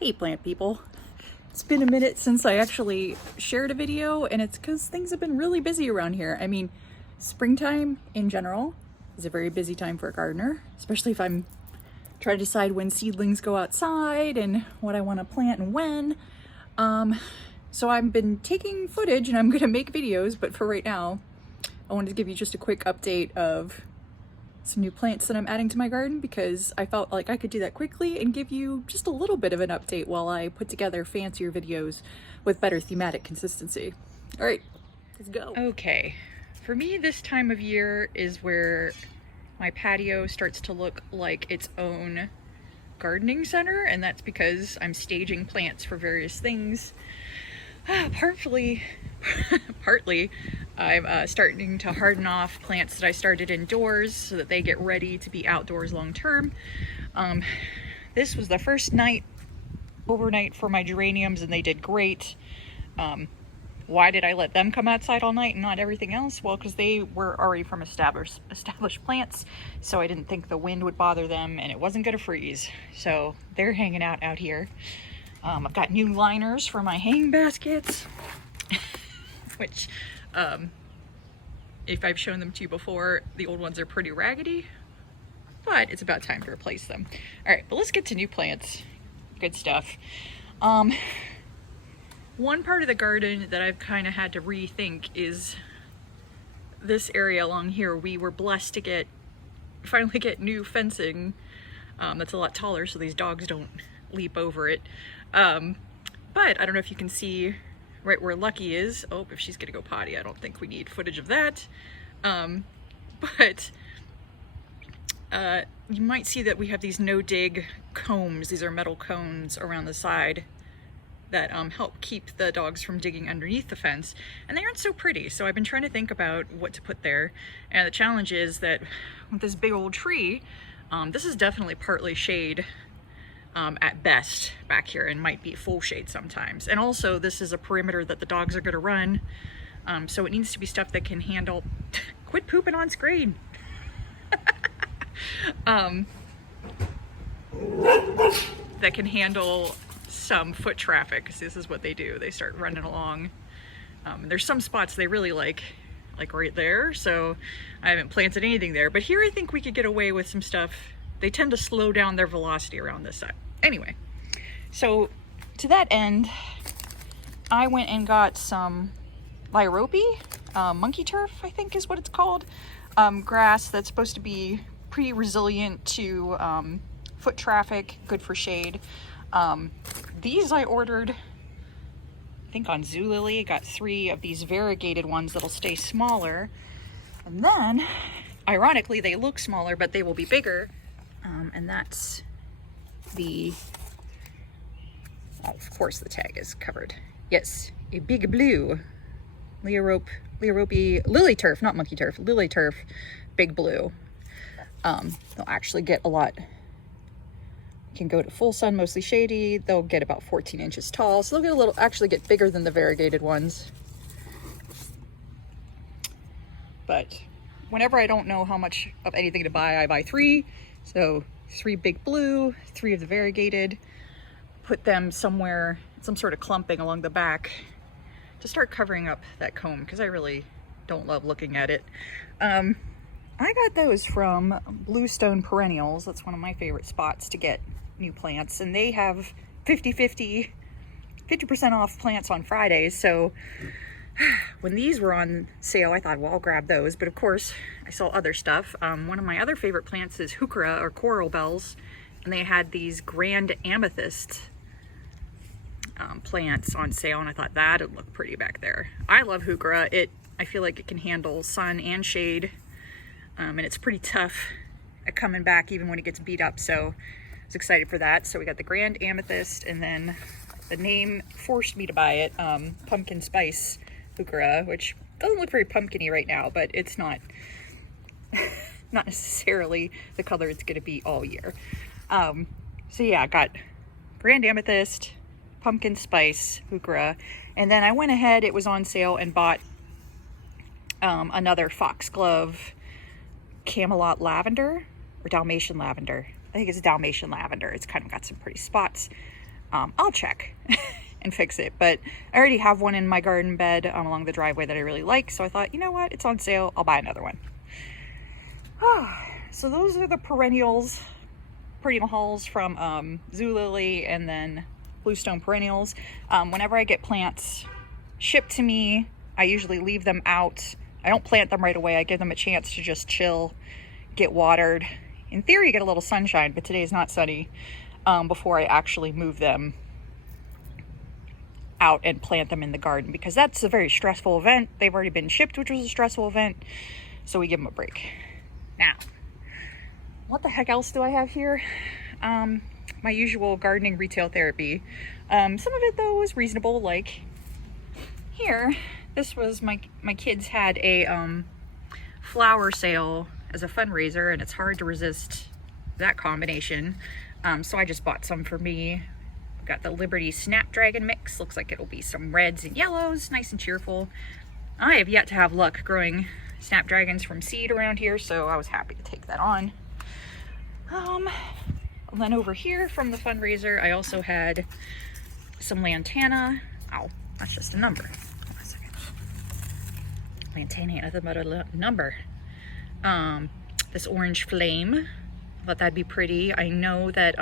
Hey plant people. It's been a minute since I actually shared a video, and it's because things have been really busy around here. I mean, springtime in general is a very busy time for a gardener, especially if I'm trying to decide when seedlings go outside and what I want to plant and when. So I've been taking footage and I'm going to make videos, but for right now, I wanted to give you just a quick update of some new plants that I'm adding to my garden because I felt like I could do that quickly and give you just a little bit of an update while I put together fancier videos with better thematic consistency. All right, let's go. Okay, for me this time of year is where my patio starts to look like its own gardening center, and that's because I'm staging plants for various things. Partly I'm starting to harden off plants that I started indoors so that they get ready to be outdoors long term. This was the first overnight for my geraniums, and they did great. Why did I let them come outside all night and not everything else? Well, because they were already from established plants, so I didn't think the wind would bother them and it wasn't going to freeze. So they're hanging out here. I've got new liners for my hanging baskets, which, if I've shown them to you before, the old ones are pretty raggedy, but it's about time to replace them. All right, but let's get to new plants. Good stuff. One part of the garden that I've kind of had to rethink is this area along here. We were blessed to finally get new fencing that's a lot taller so these dogs don't leap over it. But I don't know if you can see right where Lucky is. Oh, if she's gonna go potty, I don't think we need footage of that. But you might see that we have these no-dig combs. These are metal cones around the side that help keep the dogs from digging underneath the fence, and they aren't so pretty. So I've been trying to think about what to put there, and the challenge is that with this big old tree, this is definitely partly shade at best back here, and might be full shade sometimes. And also this is a perimeter that the dogs are going to run, so it needs to be stuff that can handle quit pooping on screen. That can handle some foot traffic, because this is what they do. They start running along. There's some spots they really like right there, so I haven't planted anything there. But here I think we could get away with some stuff. They tend to slow down their velocity around this side. Anyway, so to that end, I went and got some Lairope, monkey turf, I think is what it's called, grass that's supposed to be pretty resilient to foot traffic, good for shade. These I ordered, I think on Zulily. Got 3 of these variegated ones that'll stay smaller, and then ironically they look smaller but they will be bigger. And that's of course the tag is covered. Yes, a big blue Lairope lily turf, not monkey turf, lily turf, big blue. They'll actually get a lot, can go to full sun, mostly shady. They'll get about 14 inches tall, so they'll get actually get bigger than the variegated ones. But whenever I don't know how much of anything to buy, I buy 3. So 3 big blue, 3 of the variegated, put them somewhere, some sort of clumping along the back to start covering up that comb, because I really don't love looking at it. I got those from Bluestone Perennials. That's one of my favorite spots to get new plants, and they have 50% off plants on Fridays. So when these were on sale, I thought, well, I'll grab those. But of course, I saw other stuff. One of my other favorite plants is Okra, or coral bells, and they had these grand amethyst plants on sale, and I thought that'd look pretty back there. I love Okra. I feel like it can handle sun and shade, and it's pretty tough at coming back even when it gets beat up. So I was excited for that. So we got the grand amethyst, and then the name forced me to buy it, pumpkin spice Okra, which doesn't look very pumpkin-y right now, but it's not necessarily the color it's going to be all year. So yeah, I got grand amethyst, pumpkin spice Okra, and then I went ahead, it was on sale, and bought another foxglove Camelot lavender, or Dalmatian lavender. I think it's Dalmatian lavender. It's kind of got some pretty spots. I'll check and fix it. But I already have one in my garden bed along the driveway that I really like, so I thought, you know what, it's on sale, I'll buy another one. So those are the perennials from Zulily and then Bluestone perennials. Whenever I get plants shipped to me, I usually leave them out. I don't plant them right away. I give them a chance to just chill, get watered. In theory, get a little sunshine, but today is not sunny, before I actually move them out and plant them in the garden, because that's a very stressful event. They've already been shipped, which was a stressful event, so we give them a break. Now, what the heck else do I have here? My usual gardening retail therapy. Some of it though was reasonable, like here, this was my kids had a flower sale as a fundraiser, and it's hard to resist that combination. So I just bought some for me. Got the Liberty Snapdragon mix. Looks like it'll be some reds and yellows, nice and cheerful. I have yet to have luck growing Snapdragons from seed around here, so I was happy to take that on. And then over here from the fundraiser, I also had some Lantana. Ow, that's just a number. Hold on a second. Lantana, the number. This orange flame. Thought that'd be pretty. I know that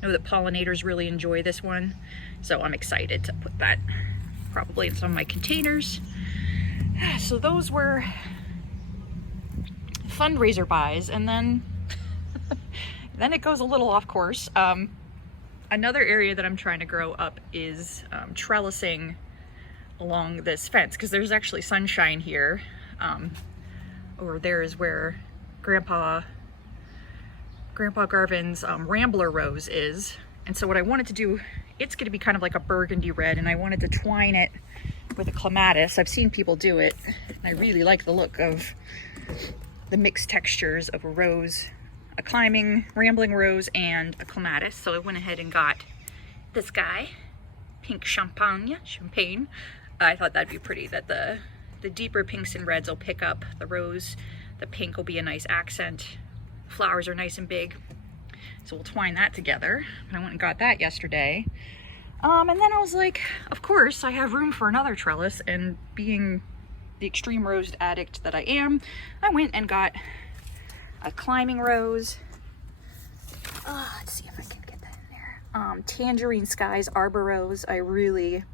pollinators really enjoy this one, so I'm excited to put that probably in some of my containers. So those were fundraiser buys, and then then it goes a little off course. Another area that I'm trying to grow up is trellising along this fence, because there's actually sunshine here. Over there is where Grandpa Garvin's Rambler Rose is. And so what I wanted to do, it's going to be kind of like a burgundy red, and I wanted to twine it with a clematis. I've seen people do it, and I really like the look of the mixed textures of a rose, a climbing rambling rose, and a clematis. So I went ahead and got this guy, pink champagne. I thought that'd be pretty, that the deeper pinks and reds will pick up the rose. The pink will be a nice accent. Flowers are nice and big, so we'll twine that together. I went and got that yesterday. And then I was like, of course, I have room for another trellis, and being the extreme rose addict that I am, I went and got a climbing rose. Let's see if I can get that in there. Tangerine Skies Arbor Rose. I really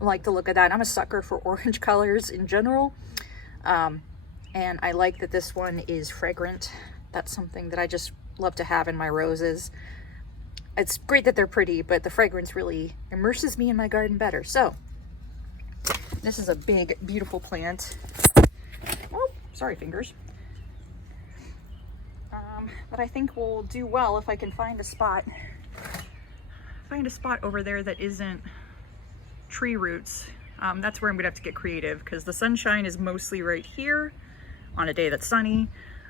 like the look of that. I'm a sucker for orange colors in general. And I like that this one is fragrant. That's something that I just love to have in my roses. It's great that they're pretty, but the fragrance really immerses me in my garden better. So this is a big, beautiful plant. Oh, sorry, fingers. But I think we'll do well if I can find a spot over there that isn't tree roots. That's where I'm gonna have to get creative, because the sunshine is mostly right here on a day that's sunny.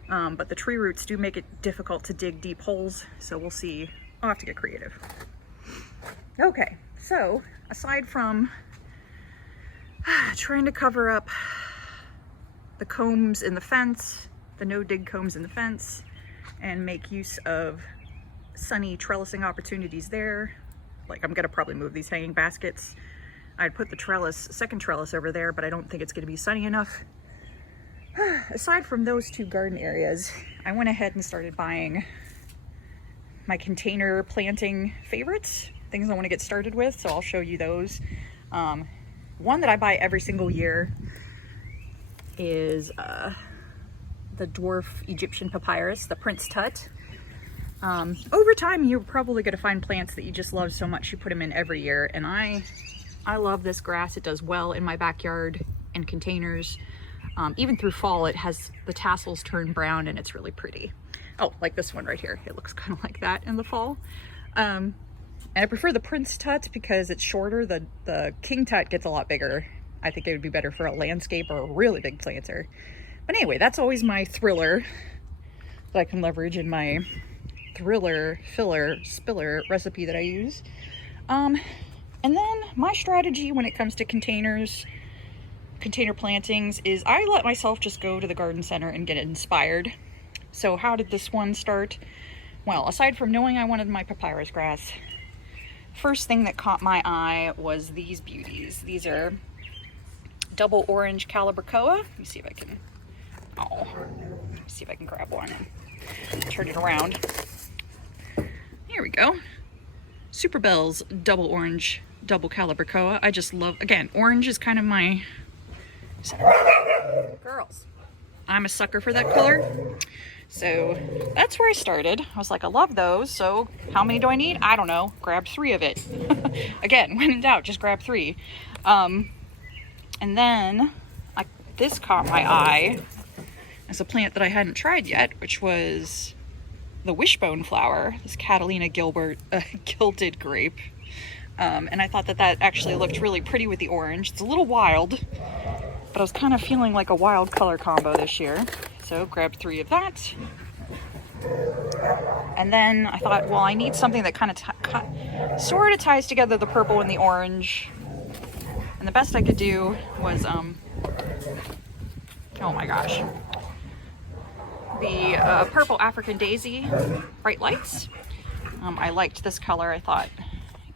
But the tree roots do make it difficult to dig deep holes, so we'll see. I'll have to get creative. Okay, so aside from trying to cover up the combs in the fence, the no-dig combs in the fence, and make use of sunny trellising opportunities there, like I'm gonna probably move these hanging baskets. I'd put the second trellis over there, but I don't think it's gonna be sunny enough. Aside from those two garden areas, I went ahead and started buying my container planting favorites, things I want to get started with, so I'll show you those. One that I buy every single year is the dwarf Egyptian papyrus, the Prince Tut. Over time, you're probably going to find plants that you just love so much you put them in every year, and I love this grass. It does well in my backyard in containers. Even through fall, it has the tassels turn brown, and it's really pretty. Oh, like this one right here. It looks kind of like that in the fall. And I prefer the Prince Tut because it's shorter. The King Tut gets a lot bigger. I think it would be better for a landscape or a really big planter. But anyway, that's always my thriller that I can leverage in my thriller spiller recipe that I use. And then my strategy when it comes to container plantings is I let myself just go to the garden center and get inspired. So how did this one start? Well, aside from knowing I wanted my papyrus grass, first thing that caught my eye was these beauties. These are double orange Calibrachoa. Let me see if I can, see if I can grab one and turn it around. Here we go. Super Bell's double orange, double Calibrachoa. I just love, again, orange is kind of my, girls, I'm a sucker for that color. So that's where I started. I was like, I love those. So how many do I need? I don't know. Grab 3 of it. Again, when in doubt, just grab 3. And then this caught my eye as a plant that I hadn't tried yet, which was the Wishbone Flower, this Catalina gilded grape. And I thought that that actually looked really pretty with the orange. It's a little wild, but I was kind of feeling like a wild color combo this year. So grabbed 3 of that. And then I thought, well, I need something that kind of sort of ties together the purple and the orange. And the best I could do was, oh my gosh, the purple African Daisy Bright Lights. I liked this color. I thought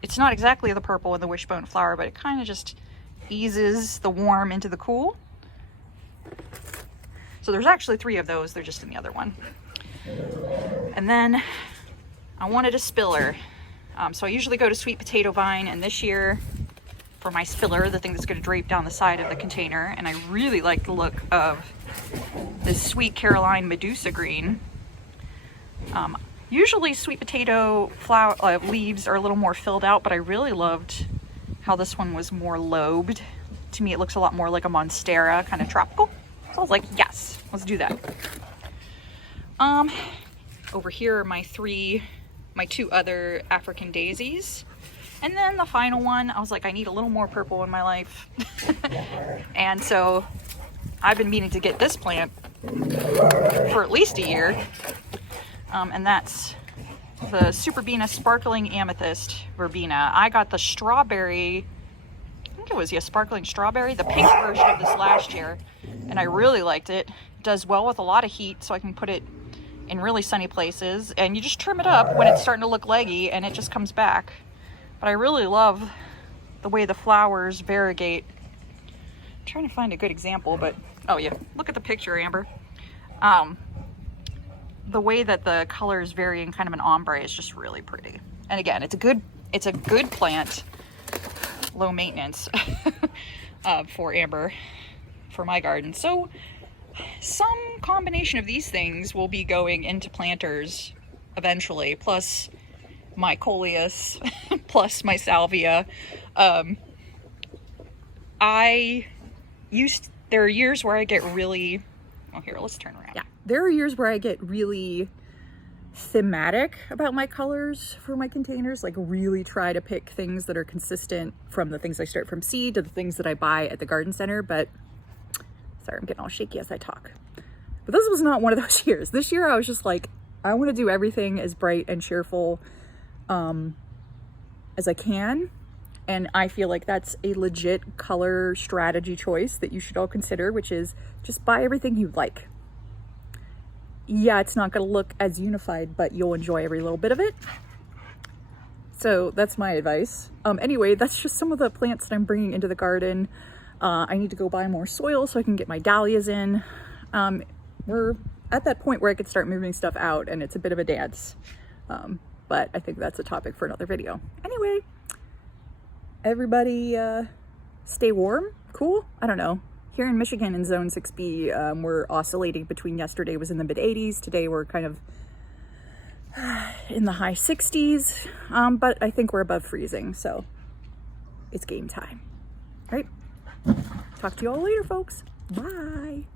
it's not exactly the purple in the Wishbone Flower, but it kind of just eases the warm into the cool. So there's actually 3 of those. They're just in the other one. And then I wanted a spiller. So I usually go to Sweet Potato Vine, and this year for my spiller, the thing that's going to drape down the side of the container, and I really like the look of this Sweet Caroline Medusa Green. Usually Sweet Potato flower leaves are a little more filled out, but I really loved how this one was more lobed. To me, it looks a lot more like a Monstera, kind of tropical. So I was like, yes, let's do that. Over here are my 2 other African Daisies. And then the final one, I was like, I need a little more purple in my life. And so I've been meaning to get this plant for at least a year. And that's the Verbena Sparkling Amethyst Verbena. I got the strawberry, I think it was, sparkling strawberry, the pink version of this last year. And I really liked it. It does well with a lot of heat, so I can put it in really sunny places. And you just trim it up when it's starting to look leggy, and it just comes back. But I really love the way the flowers variegate. I'm trying to find a good example, but oh yeah, look at the picture, Amber. The way that the colors vary in kind of an ombre is just really pretty. And again, it's a good plant, low maintenance for Amber, for my garden. So some combination of these things will be going into planters eventually, plus my coleus, plus my salvia. There are years where I get really, oh here, let's turn around. Yeah, there are years where I get really thematic about my colors for my containers, like really try to pick things that are consistent from the things I start from seed to the things that I buy at the garden center. But sorry, I'm getting all shaky as I talk. But this was not one of those years. This year I was just like, I want to do everything as bright and cheerful as I can. And I feel like that's a legit color strategy choice that you should all consider, which is just buy everything you like. Yeah, it's not going to look as unified, but you'll enjoy every little bit of it. So that's my advice. Anyway, that's just some of the plants that I'm bringing into the garden. I need to go buy more soil so I can get my dahlias in. We're at that point where I could start moving stuff out, and it's a bit of a dance. But I think that's a topic for another video. Anyway, everybody stay warm, cool. I don't know. Here in Michigan in Zone 6B, we're oscillating between yesterday was in the mid 80s. Today we're kind of in the high 60s, but I think we're above freezing, so it's game time, right? Talk to you all later, folks. Bye.